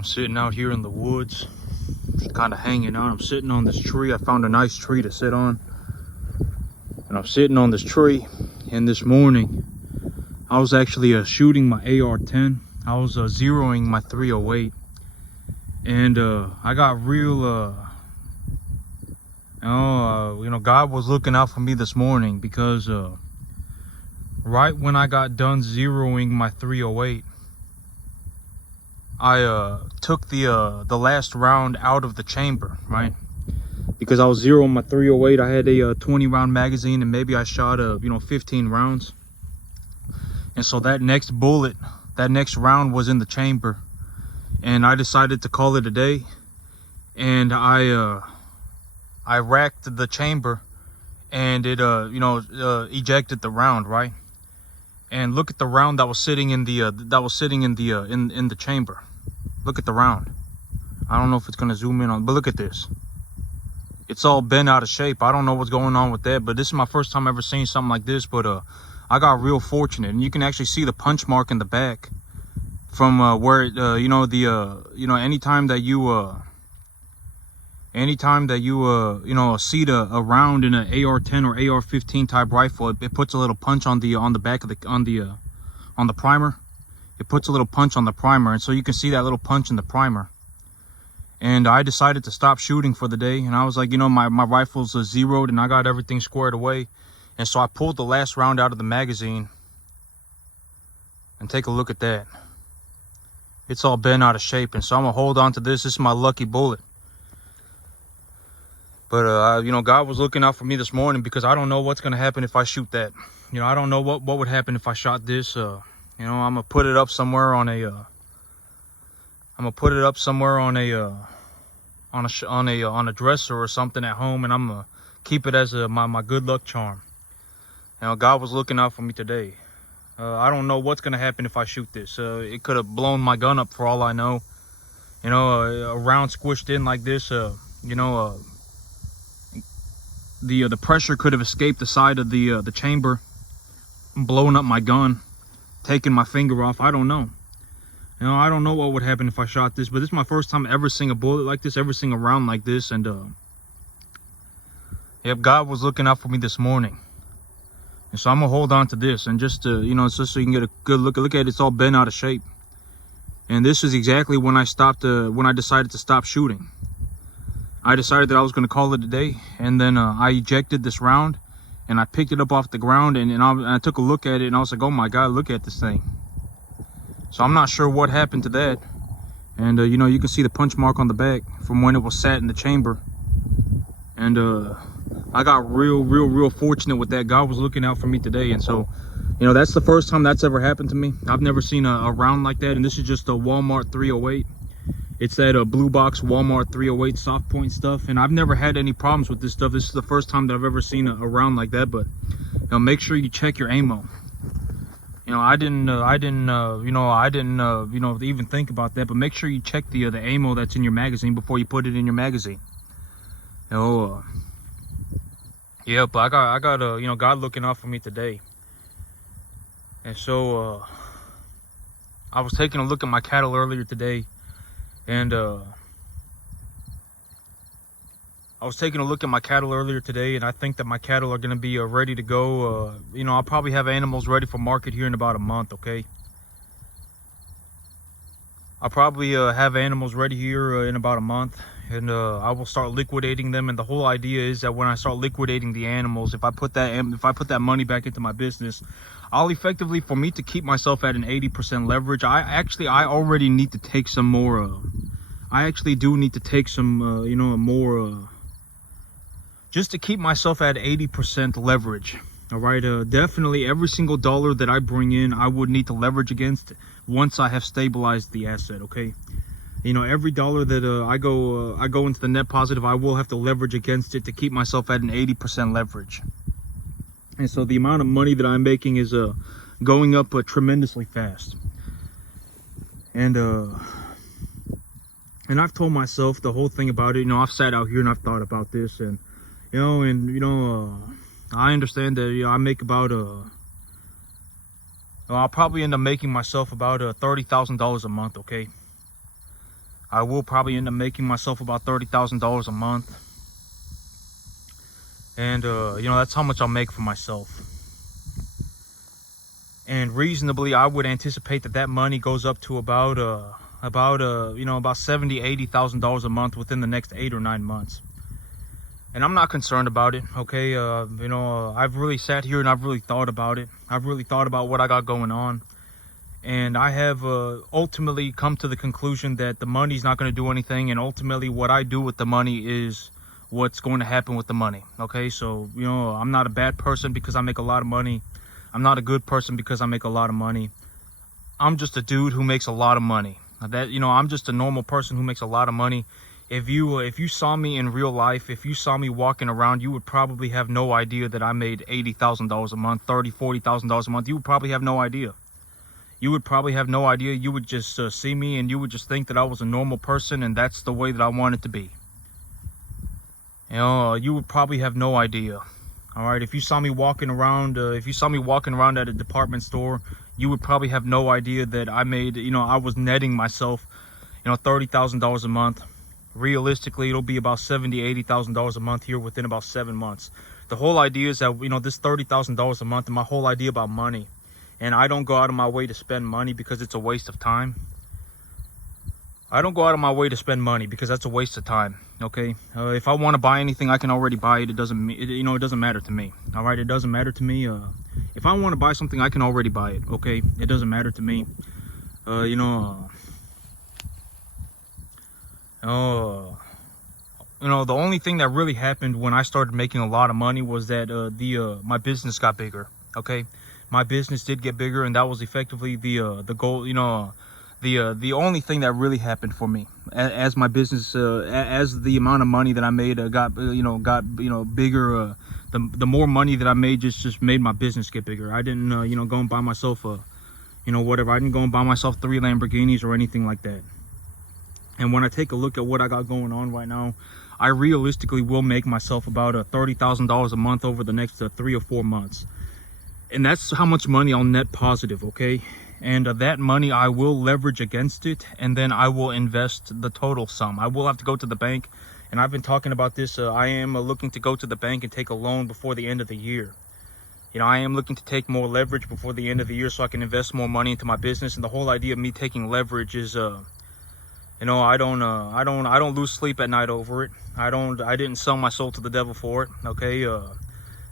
I'm sitting out here in the woods, just kind of hanging out. I'm sitting on this tree. I found a nice tree to sit on. And I'm sitting on this tree. And this morning, I was actually shooting my AR-10. I was zeroing my 308. And I got real, God was looking out for me this morning because right when I got done zeroing my 308, I took the last round out of the chamber, right? Because I was zeroing my 308, I had a 20 round magazine, and maybe I shot 15 rounds. And so that next bullet, that next round was in the chamber, and I decided to call it a day. And I racked the chamber, and it ejected the round, right? And look at the round that was sitting in the in the chamber. Look at the round. I don't know if it's gonna zoom in on, but look at this. It's all bent out of shape. I don't know what's going on with that, but this is my first time ever seeing something like this. But I got real fortunate, and you can actually see the punch mark in the back from where it, anytime that you seat a round in an AR-10 or AR-15 type rifle, it puts a little punch on the back of the on the primer. It puts a little punch on the primer, and so you can see that little punch in the primer. And I decided to stop shooting for the day, and I was like, my rifle's zeroed, and I got everything squared away. And so I pulled the last round out of the magazine, and take a look at that. It's all bent out of shape, and so I'm gonna hold on to this. This is my lucky bullet. But God was looking out for me this morning, because I don't know what's gonna happen if I shoot that. I don't know what would happen if I shot this. I'm gonna put it up somewhere on a on a dresser or something at home, and I'm gonna keep it as my good luck charm. God was looking out for me today. I don't know what's gonna happen if I shoot this. It could have blown my gun up for all I know. A round squished in like this. The pressure could have escaped the side of the chamber, blowing up my gun, taking my finger off. I don't know. I don't know what would happen if I shot this, but this is my first time ever seeing a bullet like this, ever seeing a round like this. And God was looking out for me this morning. And so I'm gonna hold on to this, and just just so you can get a good look at it. It's all bent out of shape. And this is exactly when I stopped, when I decided to stop shooting. I decided that I was gonna call it a day, and then I ejected this round, and I picked it up off the ground, and I took a look at it, and I was like, oh my God, look at this thing. So I'm not sure what happened to that. And you can see the punch mark on the back from when it was sat in the chamber. And I got real fortunate with that. God was looking out for me today. And so that's the first time that's ever happened to me. I've never seen a round like that. And this is just a Walmart 308. It's that blue box Walmart 308 soft point stuff, and I've never had any problems with this stuff. This is the first time that I've ever seen a round like that. But make sure you check your ammo. I didn't even think about that, but make sure you check the ammo that's in your magazine before you put it in your magazine. But I got God looking out for me today. And so I was taking a look at my cattle earlier today, and I think that my cattle are going to be ready to go. I'll probably have animals ready for market here in about a month, okay? I'll probably have animals ready here in about a month, and I will start liquidating them. And the whole idea is that when I start liquidating the animals, if I put that money back into my business, I'll effectively, for me to keep myself at an 80% leverage, I already need to take some more. I actually do need to take some, more. Just to keep myself at 80% leverage. All right, definitely every single dollar that I bring in, I would need to leverage against once I have stabilized the asset. Okay, every dollar that I go into the net positive, I will have to leverage against it to keep myself at an 80% leverage. And so the amount of money that I'm making is going up tremendously fast. And I've told myself the whole thing about it. I've sat out here and I've thought about this, and I understand that I make about I'll probably end up making myself about $30,000 a month, okay? I will probably end up making myself about $30,000 a month. And, you know, that's how much I'll make for myself. And reasonably, I would anticipate that that money goes up to about you know, about $70,000-$80,000 a month within the next 8 or 9 months. And I'm not concerned about it, okay? You know, I've really sat here and I've really thought about it. I've really thought about what I got going on. And I have ultimately come to the conclusion that the money's not going to do anything. And ultimately, what I do with the money is what's going to happen with the money, okay? So, you know, I'm not a bad person because I make a lot of money. I'm not a good person because I make a lot of money. I'm just a dude who makes a lot of money. That, you know, I'm just a normal person who makes a lot of money. If you saw me in real life, if you saw me walking around, you would probably have no idea that I made $80,000 a month, $30,000-$40,000 a month. You would probably have no idea. You would probably have no idea. You would just see me and you would just think that I was a normal person and that's the way that I wanted to be. You know, you would probably have no idea. All right, if you saw me walking around, at a department store, you would probably have no idea that I made, you know, I was netting myself, you know, $30,000 a month. Realistically, it'll be about $70,000-$80,000 a month here within about 7 months. The whole idea is that, you know, this $30,000 a month, and my whole idea about money, and I don't go out of my way to spend money because it's a waste of time. I don't go out of my way to spend money because that's a waste of time. Okay, if I want to buy anything, I can already buy it. It doesn't matter to me. All right, it doesn't matter to me. If I want to buy something, I can already buy it. Okay, it doesn't matter to me. You know, the only thing that really happened when I started making a lot of money was that my business got bigger. Okay, my business did get bigger, and that was effectively the goal. You know, the only thing that really happened for me as my business, as the amount of money that I made got bigger. The more money that I made just made my business get bigger. I didn't go and buy myself whatever. I didn't go and buy myself 3 Lamborghinis or anything like that. And when I take a look at what I got going on right now, I realistically will make myself about $30,000 a month over the next 3 or 4 months. And that's how much money I'll net positive, okay? And that money I will leverage against it, and then I will invest the total sum. I will have to go to the bank, and I've been talking about this. I am looking to go to the bank and take a loan before the end of the year. You know, I am looking to take more leverage before the end of the year so I can invest more money into my business. And the whole idea of me taking leverage is you know, I don't lose sleep at night over it. I didn't sell my soul to the devil for it. Okay,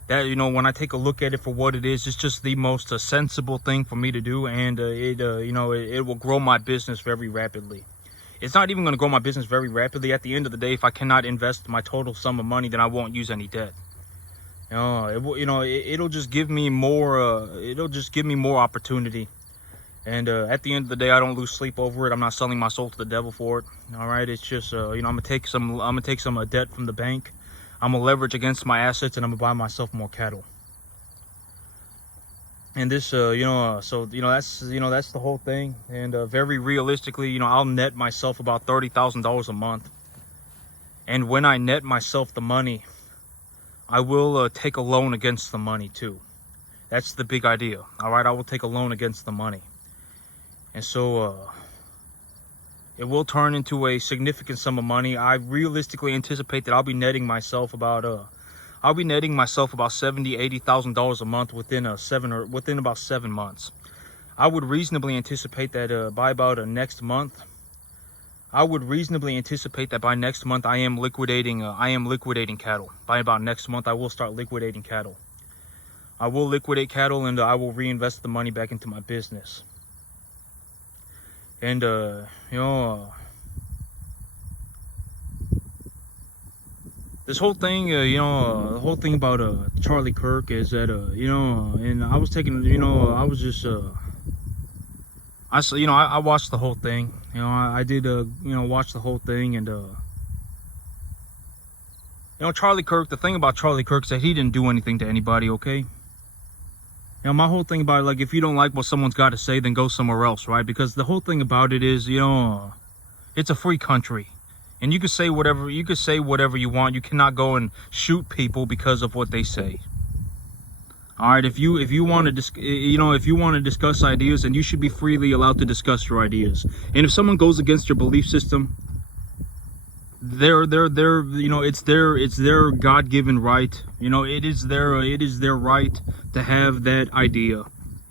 that, you know, when I take a look at it for what it is, it's just the most sensible thing for me to do, and it will grow my business very rapidly. It's not even going to grow my business very rapidly. At the end of the day, if I cannot invest my total sum of money, then I won't use any debt. It'll just give me more. It'll just give me more opportunity. And at the end of the day, I don't lose sleep over it. I'm not selling my soul to the devil for it. All right, it's just I'm gonna take some debt from the bank. I'm gonna leverage against my assets, and I'm gonna buy myself more cattle. And this, that's the whole thing. And very realistically, I'll net myself about $30,000 a month. And when I net myself the money, I will take a loan against the money too. That's the big idea. All right, I will take a loan against the money. And so it will turn into a significant sum of money. I realistically anticipate that I'll be netting myself about $70,000-$80,000 a month within about 7 months. I would reasonably anticipate that by about next month. I would reasonably anticipate that by next month I am liquidating cattle. By about next month I will start liquidating cattle. I will liquidate cattle, and I will reinvest the money back into my business. And the whole thing, the whole thing about Charlie Kirk is that and I was taking, I was just I watched the whole thing. I did watch the whole thing. And Charlie Kirk, the thing about Charlie Kirk is that he didn't do anything to anybody, okay? My whole thing about it, like, if you don't like what someone's got to say, then go somewhere else, right? Because the whole thing about it is, it's a free country. And you can say whatever you want. You cannot go and shoot people because of what they say. All right, if you want to discuss ideas, then you should be freely allowed to discuss your ideas. And if someone goes against your belief system, they're you know, it's their God-given right. You know, it is their right to have that idea.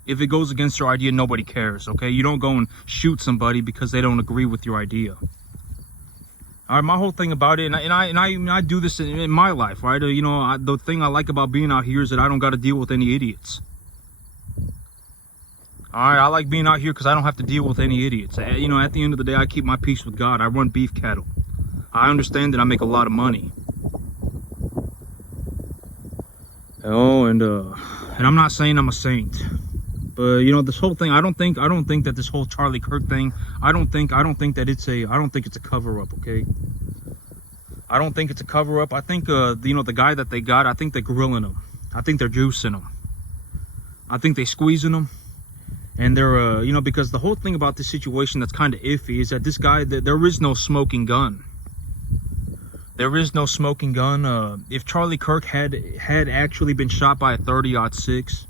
If it goes against your idea, nobody cares. Okay, you don't go and shoot somebody because they don't agree with your idea. All right, my whole thing about it, and I do this in my life, right? You know, the thing I like about being out here is that I don't got to deal with any idiots. All right, I like being out here because I don't have to deal with any idiots. You know, at the end of the day, I keep my peace with God. I run beef cattle. I understand that I make a lot of money. Oh, and I'm not saying I'm a saint, but you know, this whole thing, I don't think that this whole Charlie Kirk thing, I don't think that it's a cover up. Okay, I don't think it's a cover up. I think you know, the guy that they got, I think they're grilling him. I think they're juicing him. I think they're squeezing him. And they're, you know, because the whole thing about this situation that's kind of iffy is that this guy, there is no smoking gun. There is no smoking gun. If Charlie Kirk had actually been shot by a 30-06,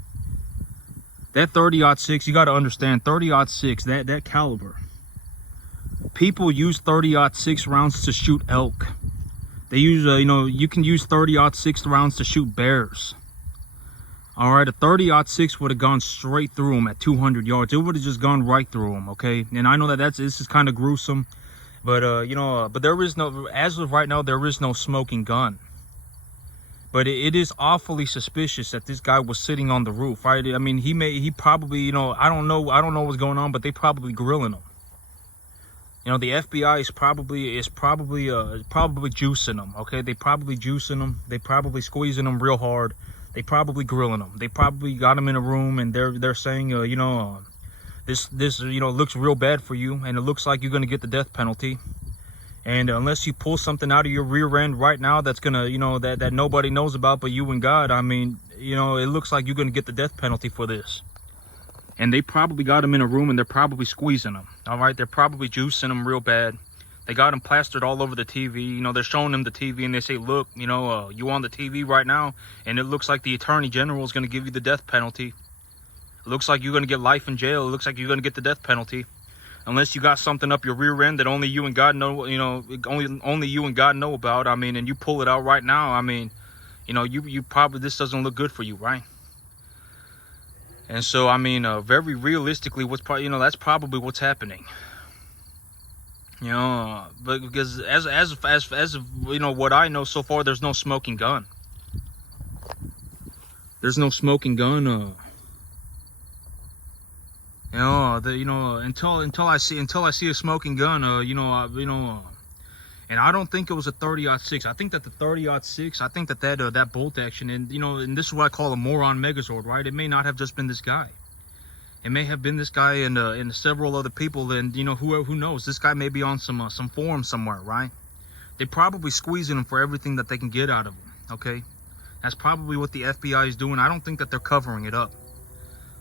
that 30-06, you got to understand, 30-06, that caliber. People use 30-06 rounds to shoot elk. They use, you know, you can use 30-06 rounds to shoot bears. All right, a 30-06 would have gone straight through him at 200 yards. It would have just gone right through him, okay? And I know that this is kind of gruesome, but you know, but there is no, as of right now, there is no smoking gun. But it is awfully suspicious that this guy was sitting on the roof, right? I mean, he probably, you know, I don't know what's going on, but they probably grilling him. You know, the FBI is probably juicing him, okay? They probably juicing him. They probably squeezing him real hard. They probably grilling him. They probably got him in a room and they're saying, you know, this you know, looks real bad for you, and it looks like you're gonna get the death penalty. And unless you pull something out of your rear end right now that's gonna, you know, that nobody knows about but you and God, I mean, you know, it looks like you're gonna get the death penalty for this. And they probably got him in a room and they're probably squeezing him. All right, they're probably juicing him real bad. They got him plastered all over the TV. You know, they're showing him the TV and they say, look, you know, you on the TV right now, and it looks like the Attorney General is going to give you the death penalty. It looks like you're going to get life in jail. It looks like you're going to get the death penalty. Unless you got something up your rear end that only you and God know, you know, only you and God know about. I mean, and you pull it out right now. I mean, you know, you probably, this doesn't look good for you, right? And so, I mean, very realistically, you know, that's probably what's happening. You know, but because as of you know, what I know so far, there's no smoking gun. There's no smoking gun. You know, until I see a smoking gun. You know, and I don't think it was a 30-06. I think that the 30-06. I think that bolt action, and you know, and this is what I call a moron Megazord, right? It may not have just been this guy. It may have been this guy and several other people, and you know, who knows? This guy may be on some forum somewhere, right? They're probably squeezing him for everything that they can get out of him. Okay, that's probably what the FBI is doing. I don't think that they're covering it up.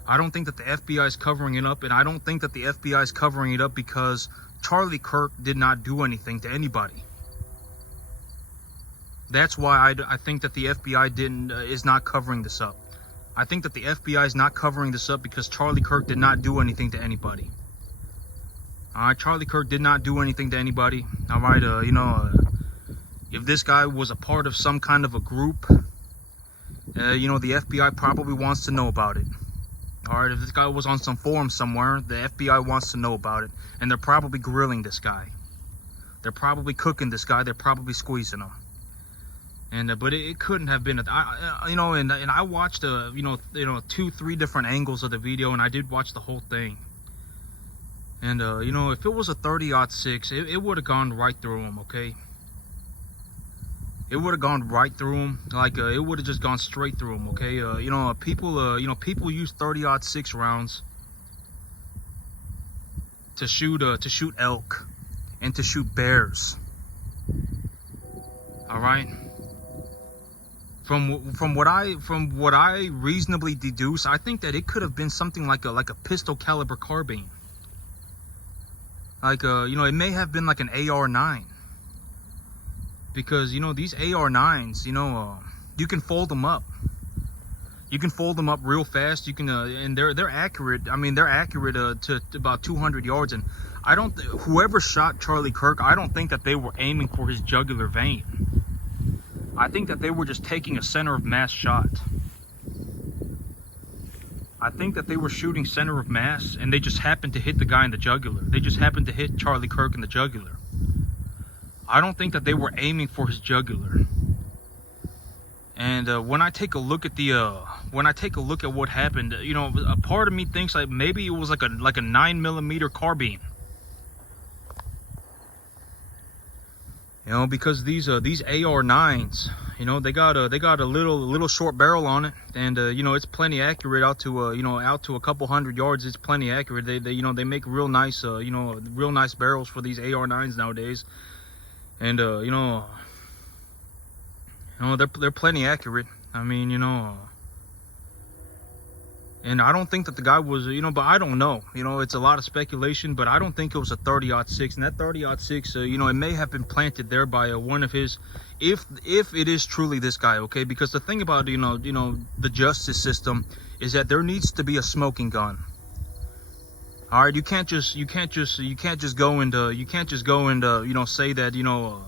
I don't think that the FBI is covering it up, and I don't think that the FBI is covering it up because Charlie Kirk did not do anything to anybody. That's why I think that the FBI is not covering this up. I think that the FBI is not covering this up because Charlie Kirk did not do anything to anybody. All right, Charlie Kirk did not do anything to anybody. All right, you know, if this guy was a part of some kind of a group, you know, the FBI probably wants to know about it. All right, if this guy was on some forum somewhere, the FBI wants to know about it, and they're probably grilling this guy. They're probably cooking this guy. They're probably squeezing him. And but it couldn't have been you know, and I watched you know 2-3 different angles of the video, and I did watch the whole thing. And you know, if it was a 30-06, it would have gone right through him. Okay, it would have gone right through him. Like it would have just gone straight through him. Okay, you know, people use 30-06 rounds to shoot elk and to shoot bears. All right. From what I reasonably deduce, I think that it could have been something like a pistol caliber carbine. Like you know, it may have been like an AR-9. Because you know, these AR-9s, you know, you can fold them up. You can fold them up real fast. You can and they're accurate. I mean, they're accurate to about 200 yards. And whoever shot Charlie Kirk, I don't think that they were aiming for his jugular vein. I think that they were just taking a center of mass shot. I think that they were shooting center of mass, and they just happened to hit the guy in the jugular. They just happened to hit Charlie Kirk in the jugular. I don't think that they were aiming for his jugular. And when I take a look at what happened, you know, a part of me thinks like maybe it was like a 9mm carbine. You know, because these AR-9s, you know, they got a little short barrel on it, and you know, it's plenty accurate out to out to a couple hundred yards. It's plenty accurate. They you know, they make real nice real nice barrels for these AR-9s nowadays, and they're plenty accurate. I mean, you know, and I don't think that the guy was, you know, but I don't know. You know, it's a lot of speculation, but I don't think it was a 30-06. And that 30-06, you know, it may have been planted there by one of his, if it is truly this guy, okay? Because the thing about, you know, the justice system is that there needs to be a smoking gun. All right, you can't just go and you know, say that, you know,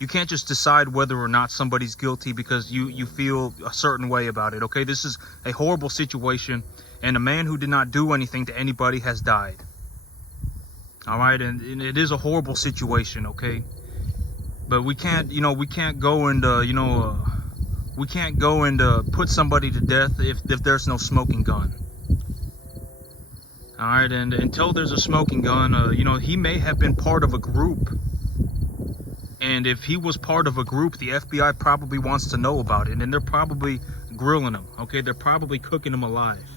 you can't just decide whether or not somebody's guilty because you feel a certain way about it, okay? This is a horrible situation, and a man who did not do anything to anybody has died. All right, and it is a horrible situation, okay? But we can't, you know, we can't go and put somebody to death if there's no smoking gun. All right, and until there's a smoking gun, you know, he may have been part of a group. And if he was part of a group, the FBI probably wants to know about it. And they're probably grilling him, okay? They're probably cooking him alive.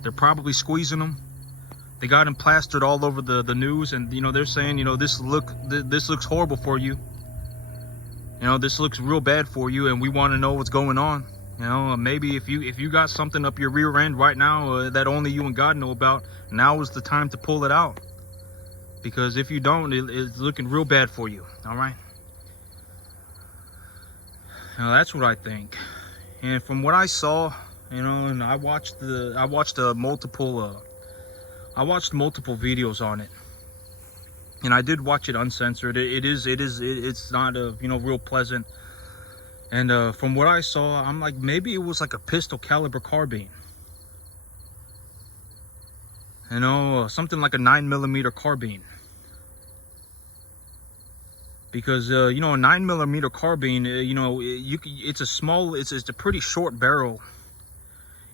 They're probably squeezing him. They got him plastered all over the news. And, you know, they're saying, you know, this looks horrible for you. You know, this looks real bad for you. And we want to know what's going on. You know, maybe if you got something up your rear end right now that only you and God know about, now is the time to pull it out. Because if you don't, it's looking real bad for you, all right? Now, that's what I think. And from what I saw, you know, and I watched multiple videos on it, and I did watch it uncensored. It's not you know, real pleasant. And from what I saw, I'm like, maybe it was like a pistol caliber carbine. You know, something like a 9mm carbine. Because, you know, a 9mm carbine, you know, it's a pretty short barrel.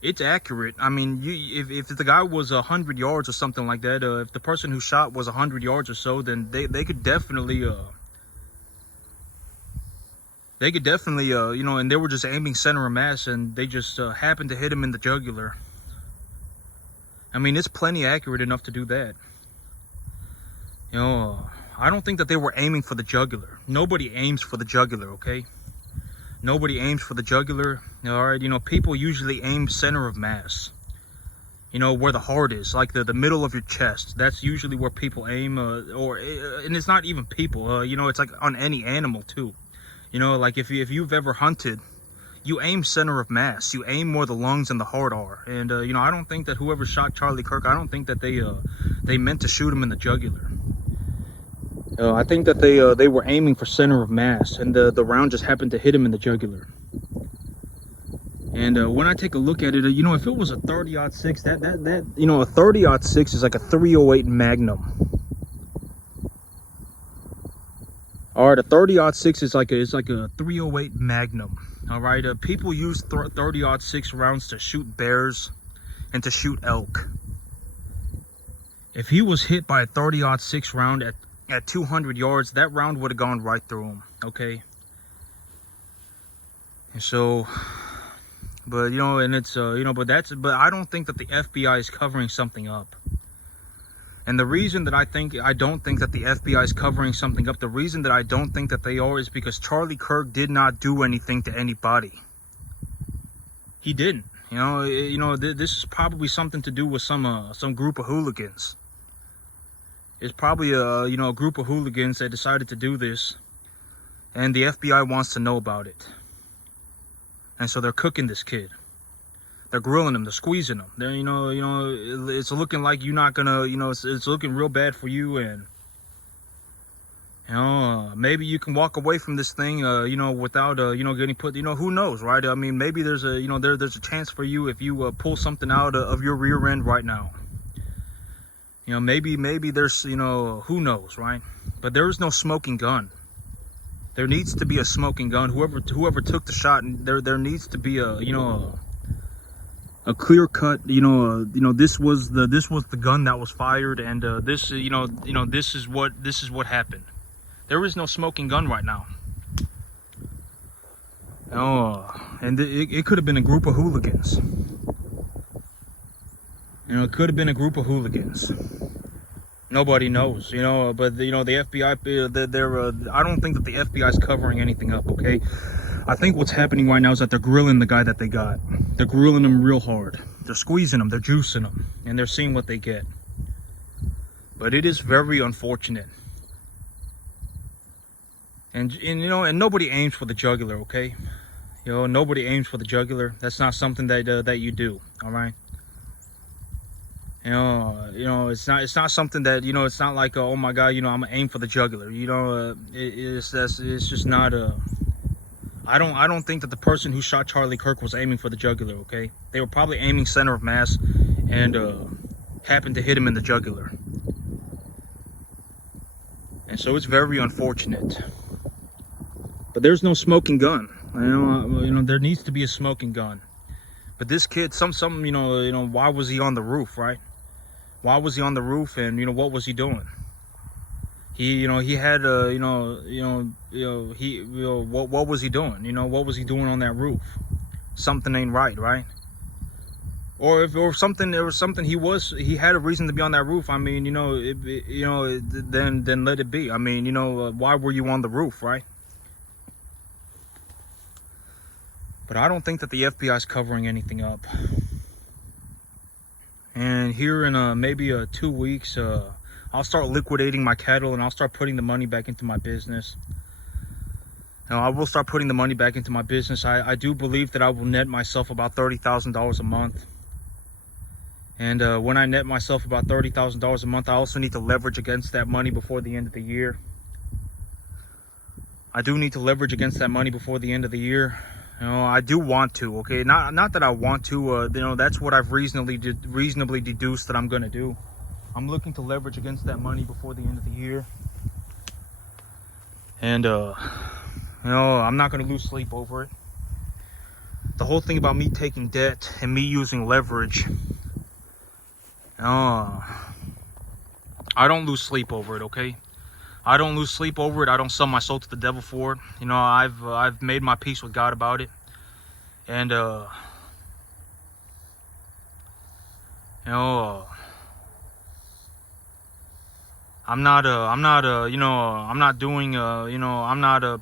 It's accurate. I mean, if the guy was 100 yards or something like that, if the person who shot was 100 yards or so, then they could definitely, you know, and they were just aiming center of mass, and they just happened to hit him in the jugular. I mean, it's plenty accurate enough to do that. You know, I don't think that they were aiming for the jugular. Nobody aims for the jugular, okay? Nobody aims for the jugular. All right, you know, people usually aim center of mass. You know, where the heart is, like the middle of your chest. That's usually where people aim, and it's not even people. You know, it's like on any animal too. You know, like if you've ever hunted, you aim center of mass. You aim where the lungs and the heart are. And you know, I don't think that whoever shot Charlie Kirk, I don't think that they meant to shoot him in the jugular. I think that they were aiming for center of mass, and the round just happened to hit him in the jugular. And when I take a look at it, you know, if it was a 30-06, that you know, a 30-06 is like a 308 Magnum. All right, a 30-06 is like a 308 Magnum. All right, people use 30-06 rounds to shoot bears and to shoot elk. If he was hit by a 30-06 round at 200 yards, that round would have gone right through him, okay? And so, but you know, and it's you know, but I don't think that the FBI is covering something up. And the reason that I don't think that the FBI is covering something up, the reason that I don't think that they are, is because Charlie Kirk did not do anything to anybody. He didn't. You know, this is probably something to do with some group of hooligans. It's probably a group of hooligans that decided to do this, and the FBI wants to know about it, and so they're cooking this kid. They're grilling them. They're squeezing them. They're, it's looking like you're not gonna, it's looking real bad for you. And, maybe you can walk away from this thing, without, getting put, who knows, right? I mean, maybe there's a, there's a chance for you if you pull something out of your rear end right now. Maybe there's, who knows, right? But there is no smoking gun. There needs to be a smoking gun. Whoever took the shot, and there needs to be a clear cut. This was the gun that was fired, and this is what happened. There is no smoking gun right now. And it could have been a group of hooligans. It could have been a group of hooligans. Nobody knows, but the FBI, I don't think that the FBI is covering anything up, okay? I think what's happening right now is that they're grilling the guy that they got. They're grilling him real hard. They're squeezing him, they're juicing him, and they're seeing what they get. But it is very unfortunate. And nobody aims for the jugular, okay? Nobody aims for the jugular. That's not something that you do, all right? It's not something that, it's not like, oh my God, I'm gonna aim for the jugular. It's just not I don't think that the person who shot Charlie Kirk was aiming for the jugular, okay? They were probably aiming center of mass and happened to hit him in the jugular. And so it's very unfortunate. But there's no smoking gun. There needs to be a smoking gun. But this kid, why was he on the roof, right? Why was he on the roof, and what was he doing? He had what was he doing? What was he doing on that roof? Something ain't right? Or if there was something he had a reason to be on that roof. I mean, then let it be. I mean, why were you on the roof, right? But I don't think that the FBI is covering anything up. And here in maybe 2 weeks, I'll start liquidating my cattle, and I'll start putting the money back into my business. I will start putting the money back into my business. I do believe that I will net myself about $30,000 a month. And when I net myself about $30,000 a month, I also need to leverage against that money before the end of the year. I do need to leverage against that money before the end of the year. I do want to, okay? Not that I want to, that's what I've reasonably deduced that I'm going to do. I'm looking to leverage against that money before the end of the year. And, I'm not going to lose sleep over it. The whole thing about me taking debt and me using leverage, I don't lose sleep over it, okay? I don't lose sleep over it. I don't sell my soul to the devil for it. I've made my peace with God about it. And I'm not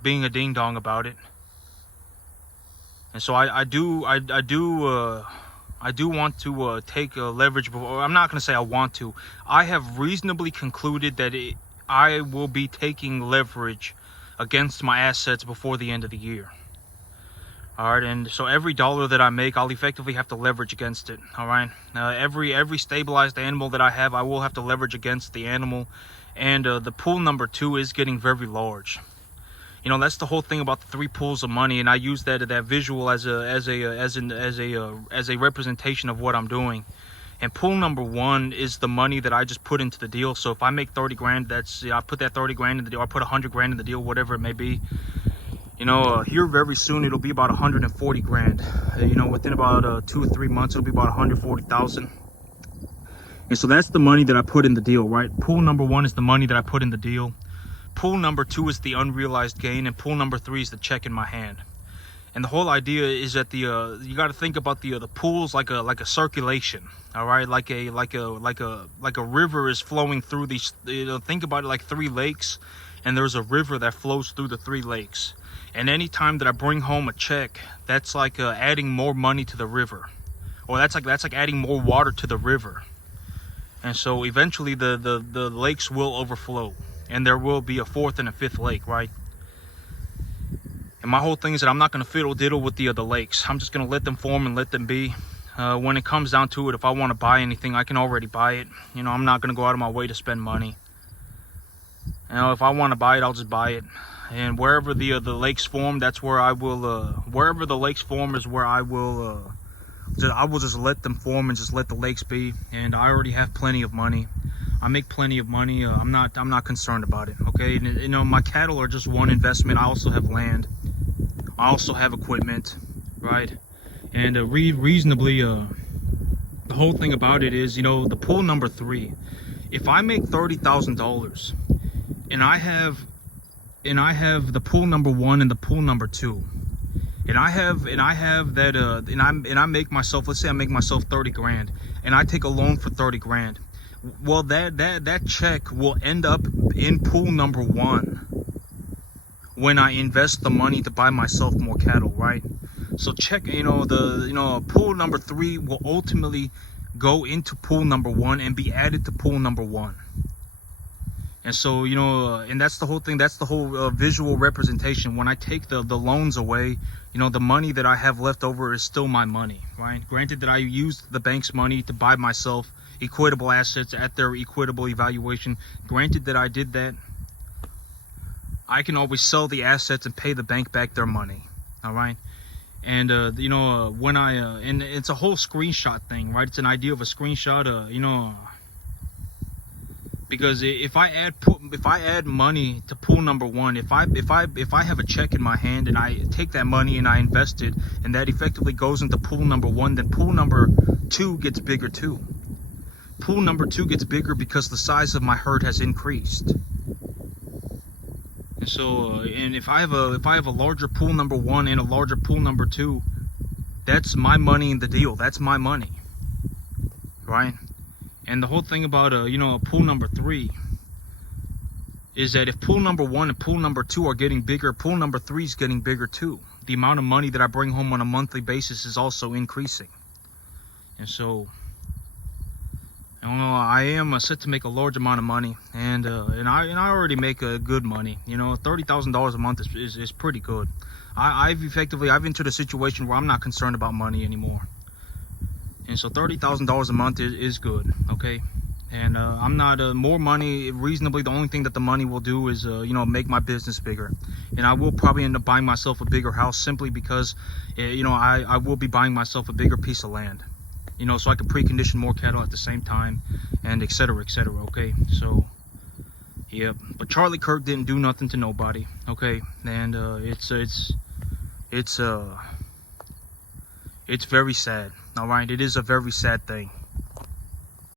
being a ding dong about it. And so I do want to take leverage. I'm not going to say I want to. I have reasonably concluded that I will be taking leverage against my assets before the end of the year. All right, and so every dollar that I make, I'll effectively have to leverage against it. All right, every stabilized animal that I have, I will have to leverage against the animal, and the pool number 2 is getting very large. That's the whole thing about the 3 pools of money, and I use that visual as a representation of what I'm doing. And pool number 1 is the money that I just put into the deal. So if I make 30 grand, I put that 30 grand in the deal. I put 100 grand in the deal, whatever it may be. Here very soon it'll be about 140 grand. Within about 2 or 3 months it'll be about 140,000. And so that's the money that I put in the deal, right? Pool number 1 is the money that I put in the deal. Pool number 2 is the unrealized gain, and pool number 3 is the check in my hand. And the whole idea is that you got to think about the pools like a circulation, all right, like a river is flowing through these. Think about it like 3 lakes, and there's a river that flows through the 3 lakes. And any time that I bring home a check, that's like adding more money to the river, or that's like adding more water to the river. And so eventually the lakes will overflow, and there will be a 4th and a 5th lake, right? And my whole thing is that I'm not going to fiddle diddle with the lakes. I'm just going to let them form and let them be. when it comes down to it, if I want to buy anything, I can already buy it. You know, I'm not going to go out of my way to spend money. You know, if I want to buy it, I'll just buy it. And wherever the lakes form, that's where I will, wherever the lakes form is where I will just let them form and just let the lakes be. And I already have plenty of money. I make plenty of money. I'm not concerned about it. Okay, and, you know, my cattle are just one investment. I also have land. I also have equipment, right? And reasonably, the whole thing about it is, you know, the pool number 3. If I make $30,000, and I have the pool number 1 and the pool number 2, and I have that, and I make myself, let's say I make myself 30 grand, and I take a loan for 30 grand. Well, that check will end up in pool number 1 when I invest the money to buy myself more cattle, right? So check, you know, pool number 3 will ultimately go into pool number 1 and be added to pool number 1. And so, you know, and that's the whole thing. That's the whole visual representation. When I take the loans away, you know, the money that I have left over is still my money, right? Granted that I used the bank's money to buy myself equitable assets at their equitable evaluation. Granted that I did that, I can always sell the assets and pay the bank back their money. All right. And, you know, when and it's a whole screenshot thing, right? It's an idea of a screenshot, you know, because if I add money to pool number 1, if I have a check in my hand and I take that money and I invest it, and that effectively goes into pool number 1, then pool number 2 gets bigger too. Pool number 2 gets bigger because the size of my herd has increased. And so, and if I have a larger pool number 1 and a larger pool number 2, that's my money in the deal. That's my money, right? And the whole thing about you know, pool number 3 is that if pool number 1 and pool number 2 are getting bigger, pool number 3 is getting bigger too. The amount of money that I bring home on a monthly basis is also increasing. And so, you know, I am set to make a large amount of money, and I already make a good money. You know, $30,000 a month is pretty good. I've entered a situation where I'm not concerned about money anymore, and so $30,000 a month is good. Okay, and I'm not more money. Reasonably, the only thing that the money will do is you know, make my business bigger, and I will probably end up buying myself a bigger house simply because you know, I will be buying myself a bigger piece of land. You know, so I can precondition more cattle at the same time, and etc., etc. Okay, so yeah, but Charlie Kirk didn't do nothing to nobody. Okay, and it's very sad. All right, it is a very sad thing.